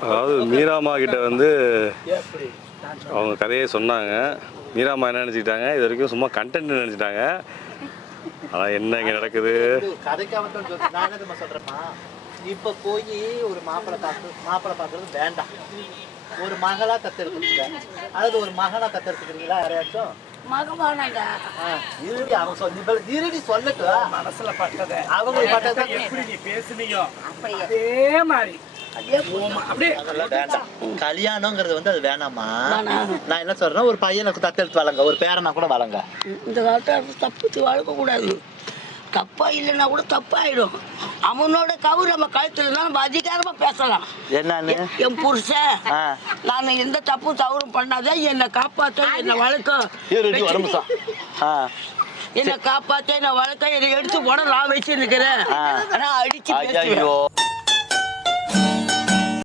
அதாவது மீராமா கிட்ட வந்து அவங்க கதையை சொன்னாங்க. மீராமா என்ன நினச்சிக்கிட்டாங்க, இது வரைக்கும் சும்மா கண்டென்ட் நினச்சிட்டாங்க. ஆனால் என்ன இங்கே நடக்குது? கதைக்காக நான் என்ன சொல்கிறேன்னா, இப்போ போய் ஒரு மாப்பிள்ளை பார்க்குறது வேண்டாம். ஒரு மகளா தத்தெடுத்துங்க, அதாவது ஒரு மகனா தத்தெடுத்துக்கிறீங்களா யாரையாச்சும்? இருடி சொல்லட்டும். மனசுல பட்டதை அவங்க பட்டதை எப்படி நீ பேசுனியோ அதே மாதிரி கல்யாணங்கிறது வந்து அது வேணாமா? நான் என்ன சொல்றேன், ஒரு பையனுக்கு தத்தெடுத்து வளங்க, ஒரு பேரனா கூட வளங்க. இந்த காலத்தை தப்பு வளர்க்க கூடாது. தப்பா இல்லைன்னா கூட தப்பாயிடும். அவனோட கவு நம்ம கழுத்துல இருந்தா நம்ம அதிகாரமா பேசலாம். என்னன்னு என் புருஷன் நான் எந்த தப்பு தவறும் பண்ணாத என்னை காப்பாற்ற என்னை வளர்க்க என்னை காப்பாற்ற என்னை வளர்க்க என்னை எடுத்து போட நான் வச்சு இருக்கிறேன். ஆனா அடிச்சு